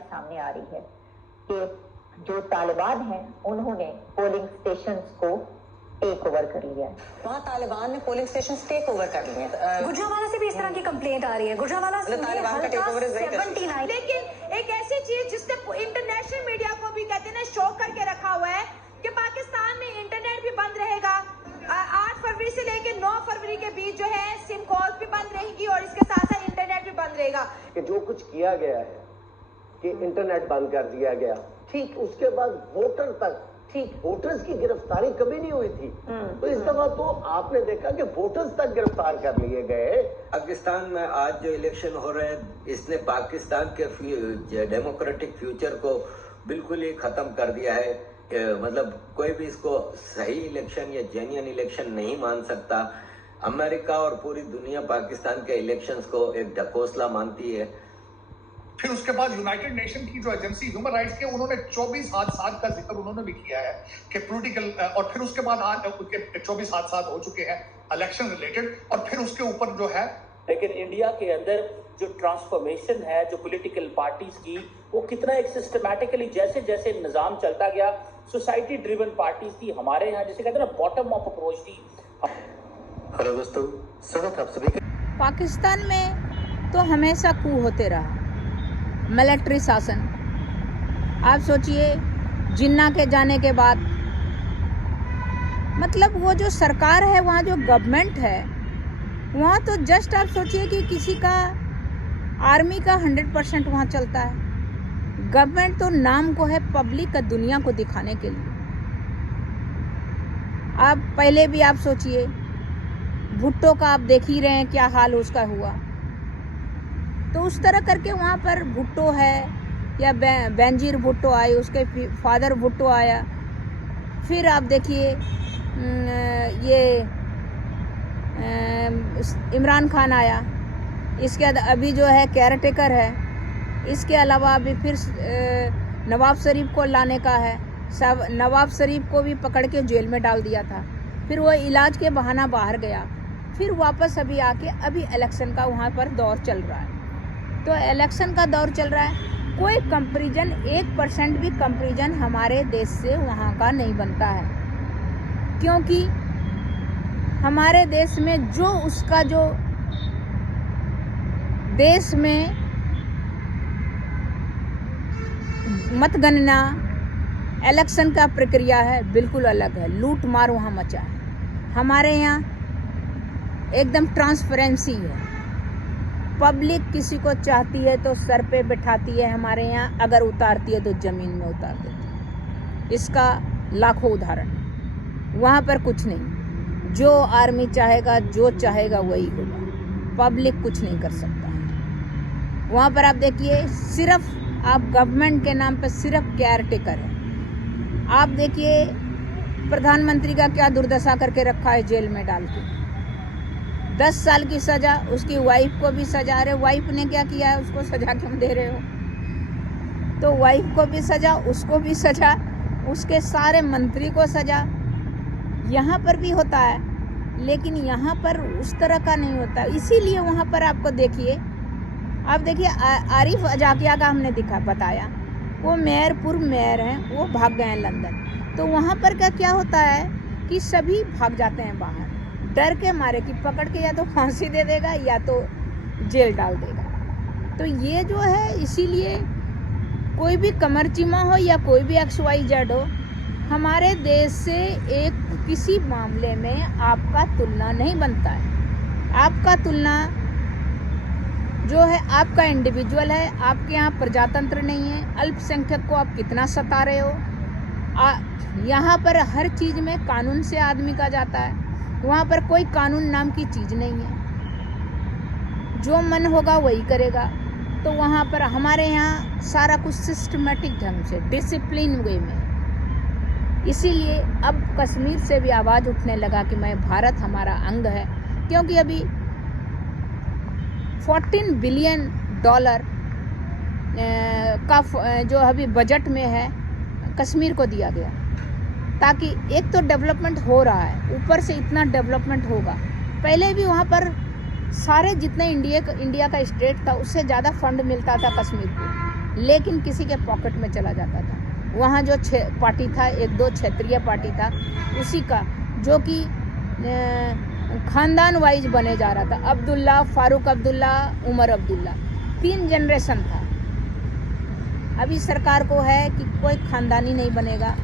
तस्वीरें सामने आ रही है कि जो तालिबान हैं उन्होंने पोलिंग स्टेशंस को टेक ओवर कर लिया है। वहाँ तालिबान ने पोलिंग स्टेशन टेक ओवर कर लिए हैं। गुजरावाला से भी इस तरह की कंप्लेंट आ रही है। गुजरावाला से तालिबान का टेक ओवर इज 79। लेकिन एक ऐसी चीज जिसने इंटरनेशनल मीडिया को भी कहते हैं शॉक करके रखा हुआ है कि पाकिस्तान में इंटरनेट भी बंद रहेगा। 8 फरवरी से लेकर 9 फरवरी के बीच जो है सिम कॉल्स भी बंद रहेगी और इसके साथ साथ इंटरनेट भी बंद रहेगा। कि जो कुछ किया गया है कि इंटरनेट बंद कर दिया गया, ठीक उसके बाद वोटर तक, ठीक वोटर्स की गिरफ्तारी कभी नहीं हुई थी। तो इस दफा तो आपने देखा कि वोटर्स तक गिरफ्तार कर लिए गए। पाकिस्तान में आज जो इलेक्शन हो रहे हैं, इसने पाकिस्तान के डेमोक्रेटिक फ्यूचर को बिल्कुल ही खत्म कर दिया है। मतलब कोई भी इसको सही इलेक्शन या जेन्युइन इलेक्शन नहीं मान सकता। अमेरिका और पूरी दुनिया पाकिस्तान के इलेक्शंस को एक ढकोसला मानती है। फिर उसके बाद यूनाइटेड नेशन की जो एजेंसी ह्यूमन राइट्स के, उन्होंने 24 हादसा का जिक्र उन्होंने भी किया है कि पॉलिटिकल, और फिर उसके बाद आज उनके 24 हादसा हो चुके हैं इलेक्शन रिलेटेड, और फिर उसके ऊपर जो है। लेकिन इंडिया के अंदर जो ट्रांसफॉर्मेशन है जो पॉलिटिकल पार्टीज की, वो कितना एक सिस्टमैटिकली जैसे जैसे निजाम चलता गया, सोसाइटी ड्रिवन पार्टीज थी हमारे यहाँ, जैसे कहते हैं ना बॉटम अप अप्रोच थी। हेलो दोस्तों, स्वागत है आप सभी का। पाकिस्तान में तो हमेशा कू होते रहा, मिलिट्री शासन। आप सोचिए जिन्ना के जाने के बाद, मतलब वो जो सरकार है, वहाँ जो गवर्नमेंट है, वहाँ तो जस्ट आप सोचिए कि किसी का आर्मी का 100% वहाँ चलता है। गवर्नमेंट तो नाम को है, पब्लिक का दुनिया को दिखाने के लिए। आप पहले भी आप सोचिए, भुट्टो का आप देख ही रहे हैं क्या हाल उसका हुआ। तो उस तरह करके वहाँ पर भुट्टो है, या बेनजीर भुट्टो आए, उसके फादर भुट्टो आया। फिर आप देखिए ये इमरान खान आया, इसके बाद अभी जो है केयरटेकर है। इसके अलावा अभी फिर नवाब शरीफ को लाने का है। सब नवाब शरीफ को भी पकड़ के जेल में डाल दिया था, फिर वो इलाज के बहाना बाहर गया, फिर वापस अभी आके अभी इलेक्शन का वहाँ पर दौर चल रहा है। तो इलेक्शन का दौर चल रहा है, कोई कंपैरिजन 1% भी कंपैरिजन हमारे देश से वहाँ का नहीं बनता है, क्योंकि हमारे देश में जो उसका जो देश में मतगणना इलेक्शन का प्रक्रिया है बिल्कुल अलग है। लूट मार वहाँ मचा है। हमारे यहाँ एकदम ट्रांसपेरेंसी है। पब्लिक किसी को चाहती है तो सर पे बिठाती है हमारे यहाँ, अगर उतारती है तो ज़मीन में उतार देती है। इसका लाखों उदाहरण है। वहाँ पर कुछ नहीं, जो आर्मी चाहेगा, जो चाहेगा वही होगा। पब्लिक कुछ नहीं कर सकता है वहाँ पर। आप देखिए, सिर्फ आप गवर्नमेंट के नाम पर सिर्फ केयर टेकर है। आप देखिए प्रधानमंत्री का क्या दुर्दशा करके रखा है, जेल में डाल के 10 साल की सजा। उसकी वाइफ को भी सजा रहे। वाइफ ने क्या किया है, उसको सजा क्यों दे रहे हो? तो वाइफ को भी सजा, उसको भी सजा, उसके सारे मंत्री को सजा। यहाँ पर भी होता है, लेकिन यहाँ पर उस तरह का नहीं होता। इसीलिए वहाँ पर आपको देखिए, आप देखिए आरिफ अजाकिया का हमने बताया, वो मेयरपुर मेयर हैं, वो भाग गए हैं लंदन। तो वहाँ पर क्या होता है कि सभी भाग जाते हैं बाहर, डर के मारे कि पकड़ के या तो फांसी दे देगा या तो जेल डाल देगा। तो ये जो है, इसीलिए कोई भी कमरचिमा हो या कोई भी XYZ हो, हमारे देश से एक किसी मामले में आपका तुलना नहीं बनता है। आपका तुलना जो है आपका इंडिविजुअल है। आपके यहाँ प्रजातंत्र नहीं है। अल्पसंख्यक को आप कितना सता रहे हो। यहाँ पर हर चीज़ में कानून से आदमी का जाता है। वहाँ पर कोई कानून नाम की चीज़ नहीं है, जो मन होगा वही करेगा। तो वहाँ पर हमारे यहाँ सारा कुछ सिस्टमेटिक ढंग से, डिसिप्लिन वे में। इसीलिए अब कश्मीर से भी आवाज़ उठने लगा कि मैं भारत हमारा अंग है, क्योंकि अभी $14 बिलियन का जो अभी बजट में है कश्मीर को दिया गया, ताकि एक तो डेवलपमेंट हो रहा है, ऊपर से इतना डेवलपमेंट होगा। पहले भी वहाँ पर सारे जितने इंडिया का स्टेट था उससे ज़्यादा फंड मिलता था कश्मीर को, लेकिन किसी के पॉकेट में चला जाता था। वहाँ जो पार्टी था, एक दो क्षेत्रीय पार्टी था, उसी का जो कि खानदान वाइज बने जा रहा था। अब्दुल्ला, फारूक अब्दुल्ला, उमर अब्दुल्ला, 3 जनरेशन था। अभी सरकार को है कि कोई खानदानी नहीं बनेगा।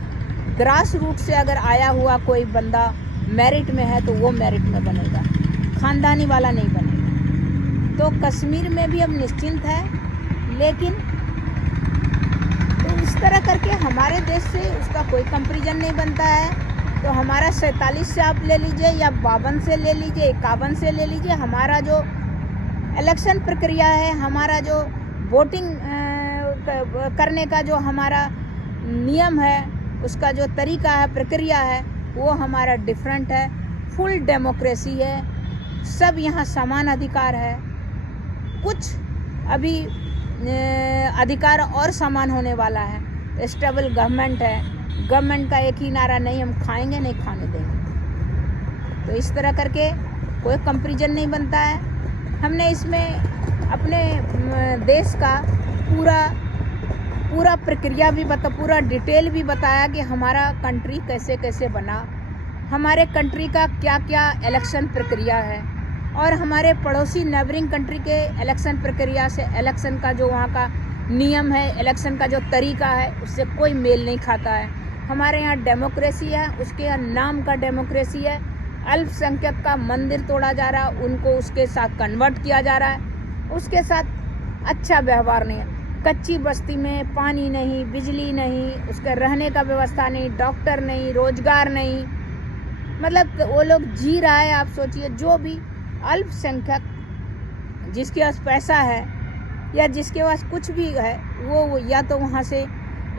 ग्रास रूट से अगर आया हुआ कोई बंदा मेरिट में है तो वो मेरिट में बनेगा, खानदानी वाला नहीं बनेगा। तो कश्मीर में भी अब निश्चिंत है, लेकिन तो इस तरह करके हमारे देश से उसका कोई कंपैरिजन नहीं बनता है। तो हमारा 47 से आप ले लीजिए या 52 से ले लीजिए, 51 से ले लीजिए, हमारा जो इलेक्शन प्रक्रिया है, हमारा जो वोटिंग करने का जो हमारा नियम है, उसका जो तरीका है, प्रक्रिया है, वो हमारा डिफरेंट है। फुल डेमोक्रेसी है, सब यहाँ समान अधिकार है। कुछ अभी अधिकार और समान होने वाला है। स्टेबल गवर्नमेंट है, गवर्नमेंट का एक ही नारा नहीं, हम खाएंगे नहीं खाने देंगे। तो इस तरह करके कोई कंपैरिजन नहीं बनता है। हमने इसमें अपने देश का पूरा प्रक्रिया भी पूरा डिटेल भी बताया कि हमारा कंट्री कैसे कैसे बना, हमारे कंट्री का क्या क्या इलेक्शन प्रक्रिया है, और हमारे पड़ोसी नेबरिंग कंट्री के इलेक्शन प्रक्रिया से, इलेक्शन का जो वहाँ का नियम है, इलेक्शन का जो तरीका है, उससे कोई मेल नहीं खाता है। हमारे यहाँ डेमोक्रेसी है, उसके यहाँ नाम का डेमोक्रेसी है। अल्पसंख्यक का मंदिर तोड़ा जा रहा है, उनको उसके साथ कन्वर्ट किया जा रहा है, उसके साथ अच्छा व्यवहार नहीं है। कच्ची बस्ती में पानी नहीं, बिजली नहीं, उसका रहने का व्यवस्था नहीं, डॉक्टर नहीं, रोजगार नहीं, मतलब वो लोग जी रहा है। आप सोचिए, जो भी अल्पसंख्यक जिसके पास पैसा है या जिसके पास कुछ भी है, वो या तो वहाँ से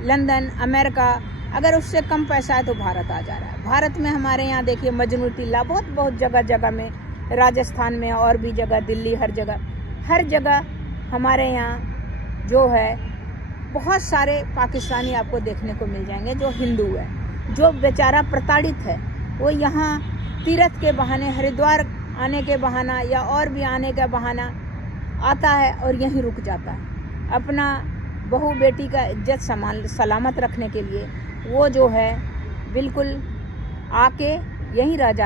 लंदन, अमेरिका, अगर उससे कम पैसा है तो भारत आ जा रहा है। भारत में हमारे यहाँ देखिए मजनू टीला बहुत जगह जगह में, राजस्थान में और भी जगह, दिल्ली, हर जगह हमारे यहाँ जो है बहुत सारे पाकिस्तानी आपको देखने को मिल जाएंगे जो हिंदू है, जो बेचारा प्रताड़ित है। वो यहाँ तीर्थ के बहाने, हरिद्वार आने के बहाना या और भी आने का बहाना आता है और यहीं रुक जाता है। अपना बहू बेटी का इज्जत सलामत रखने के लिए वो जो है बिल्कुल आके यहीं रह जाता है।